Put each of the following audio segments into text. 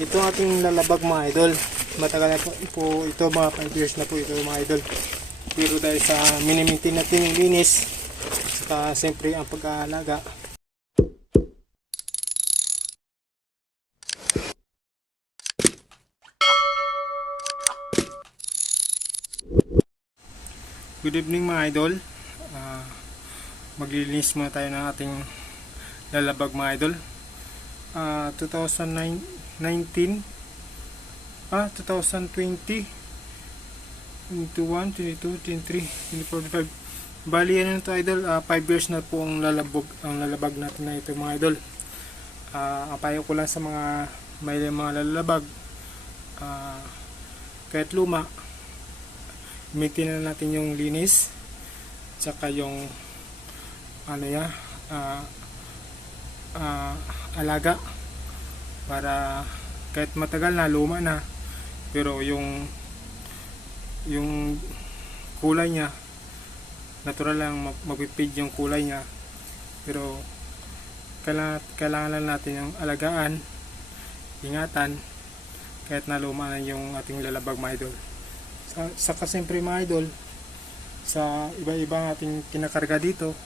Ito ang ating lalabag mga idol. Matagal na po ito, mga 5 years na po ito mga idol. Pero dahil sa minimintin natin yung linis, saka siyempre ang pag-aalaga. Good evening mga idol. Maglilinis muna tayo ng ating lalabag mga idol. 2020 21, 22, 23, 24, 25. Bali yan ito idol, 5 years na po ang lalabag natin na ito mga idol. Ang payo ko lang sa mga may mga lalabag, kahit luma, maintain na natin yung linis, tsaka yung alaga, para kahit matagal na, luma na, pero yung kulay niya natural lang, magpipid yung kulay niya, pero kailangan lang natin yung alagaan, ingatan, kahit na luma na yung ating lalabag mga idol. Saka siyempre mga idol, sa iba-ibang ating kinakarga dito,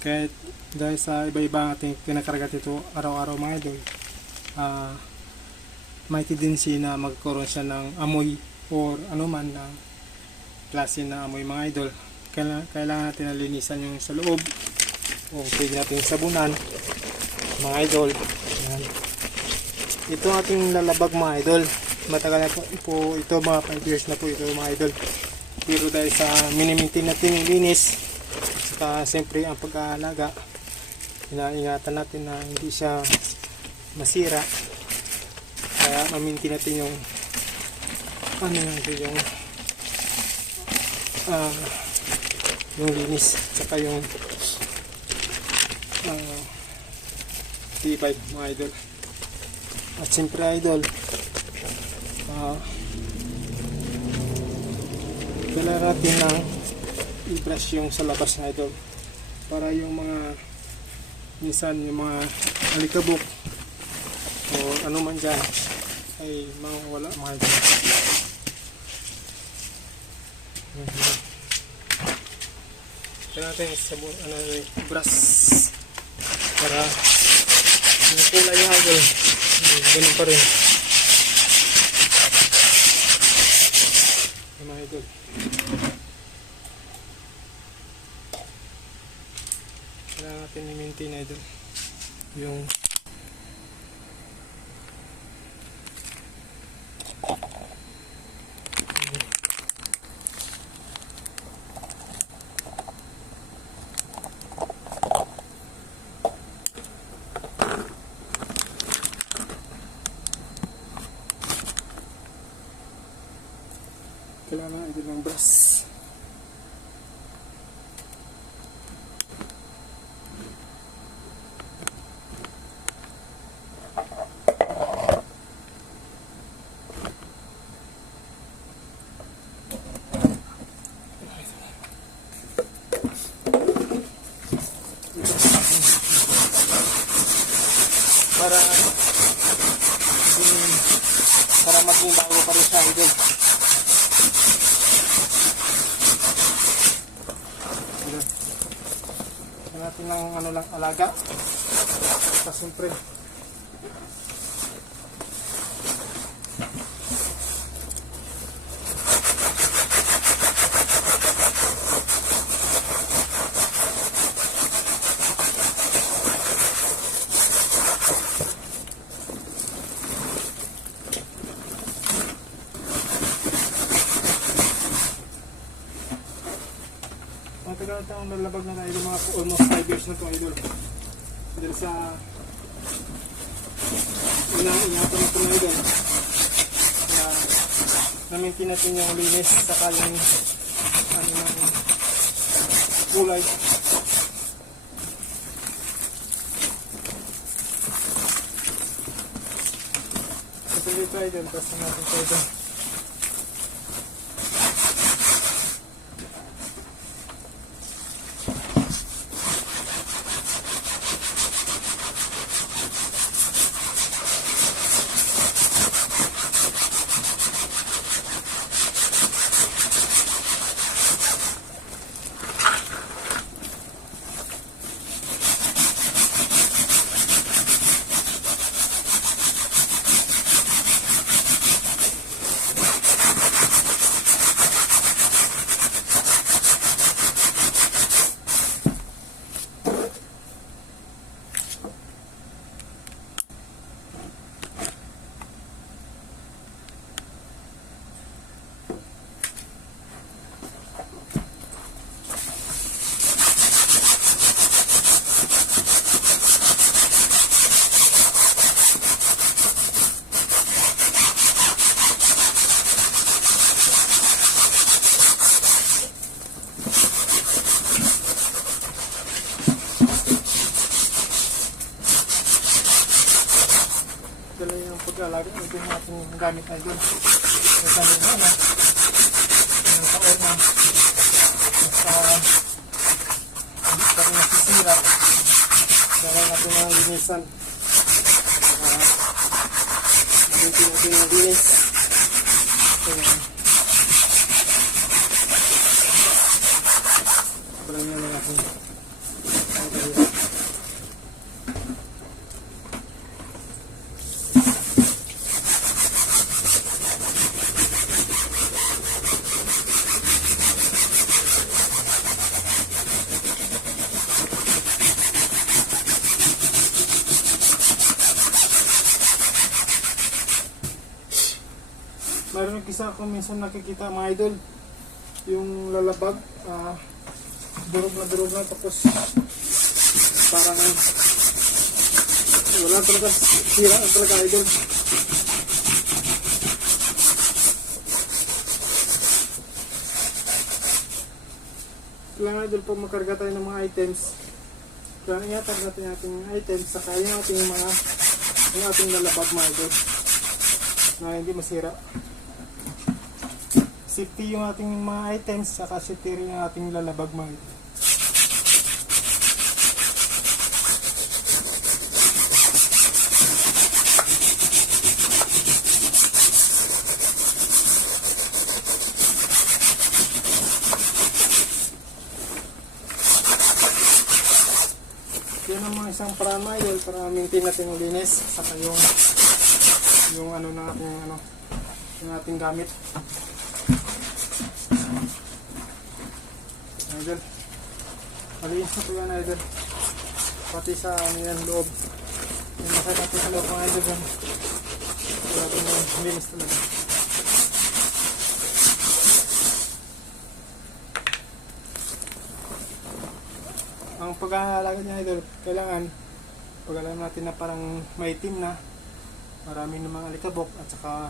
kahit dahil sa iba-ibang ating kinakarga dito araw-araw mga idol, may tendency na magkaroon siya ng amoy or anuman na klase na amoy mga idol. Kailangan natin nalinisan yung sa loob, o pwede natin sabunan mga idol. Ayan. Ito ang ating lalabag mga idol. Matagal na po ito, mga 5 years na po ito mga idol. Pero dahil sa minimintin natin yung linis, saka siyempre ang pag-aalaga, inaingatan natin na hindi siya masira, kaya mamintin natin yung yung linis, saka yung tibay mga idol. At siyempre idol, kailangan natin ng i-brush yung sa labas na idol, para yung mga minsan yung mga alikabok o ano man dyan ay mawala mga idol. Kailangan natin sabon, brush, para yung kulay yung idol ganun pa rin mga idol. Kailangan natin i-maintain idol yung kailangan idol ng brush. Para maging bago pa rin siya idol. Natin ng alaga, kasi siyempre matagal na taong nalabag na tayo, mga almost 5 years na ito idol. Dahil sa ingatan na ito na idol, kaya na-maintain natin yung linis, saka yung kulay. Ito dito idol, tapos natin ito idol. Dala yung pag-alaga. Ito yung ating gamit na idol. Ito na yung ano. Yung taon na. Basta hindi pa rin nasisira. Dala natin mga linisan. Hindi natin yung linis. Ito yung parang yun yung ating mayroon isa ako minsan nakikita mga idol yung lalabag durog na tapos parang wala talaga sira talaga idol. Kailangan idol pag makarga tayo ng mga items, kailangan iatag natin yung ating items saka yung ating lalabag mga idol na hindi masira. Safety yung ating mga items saka safety rin yung ating lalabag mga ito. Yan ang mga isang paraan mga idol para maintain natin yung linis saka yung ano ng ating yung ating gamit. Idol, malinis na po yan idol, pati sa yan loob yung makita natin sa loob mga idol yan, grabe na linis talaga. Ang pag-aalaga niya idol, kailangan pag-alam natin na parang may itim na, marami ng mga alikabok at saka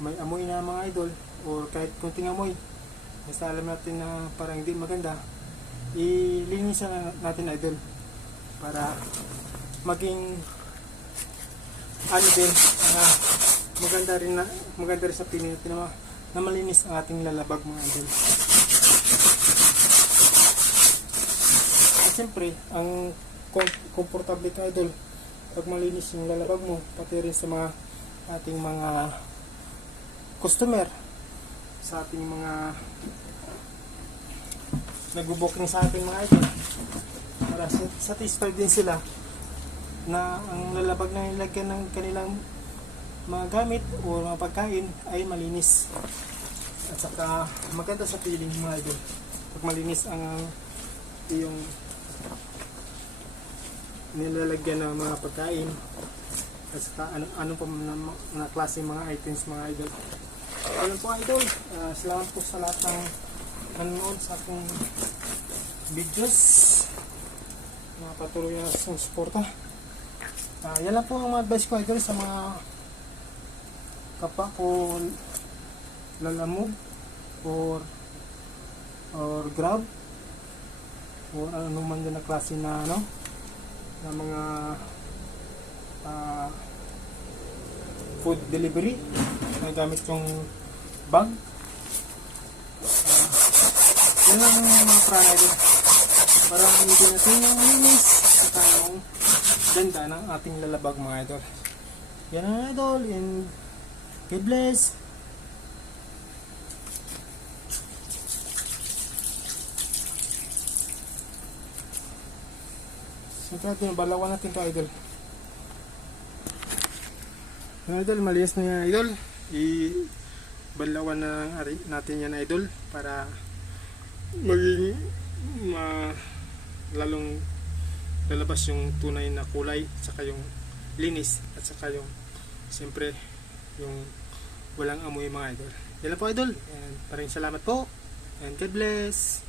may amoy na mga idol or kahit kunting amoy. Basta alam natin na parang hindi maganda, ilinisan natin idol para maging ano din, maganda rin sa tingin natin na malinis ang ating lalabag mga idol. At siyempre, ang komportable ka idol pag malinis yung lalabag mo, pati rin sa mga ating mga customer, sa ating mga nagbubuking sa ating mga idol, para satisfied din sila na ang lalabag na nilagyan ng kanilang mga gamit o mga pagkain ay malinis at saka maganda sa feeling mga idol pag malinis ang yung nilalagyan ng mga pagkain at saka ano pa mga klase mga items mga idol. Ayun po idol, salamat po sa lahat ng nanonood sa aking videos, mga patuloy na suporta. Yan lang po ang advice ko idol sa mga kapwa ko lalamog or grab or ano man din na klase na na mga food delivery na gamit yung bag. Yan lang mga prana idol para hindi natin yung linis at yung ganda ng ating lalabag mga idol. Yan ang idol, and God bless. Siyempre natin, balawan natin ito idol. Yan idol, malinis na yan idol. Balawan na natin yan idol para maging lalong lalabas yung tunay na kulay saka yung linis at saka yung siyempre yung walang amoy mga idol. Yan po idol, and maraming salamat po and God bless.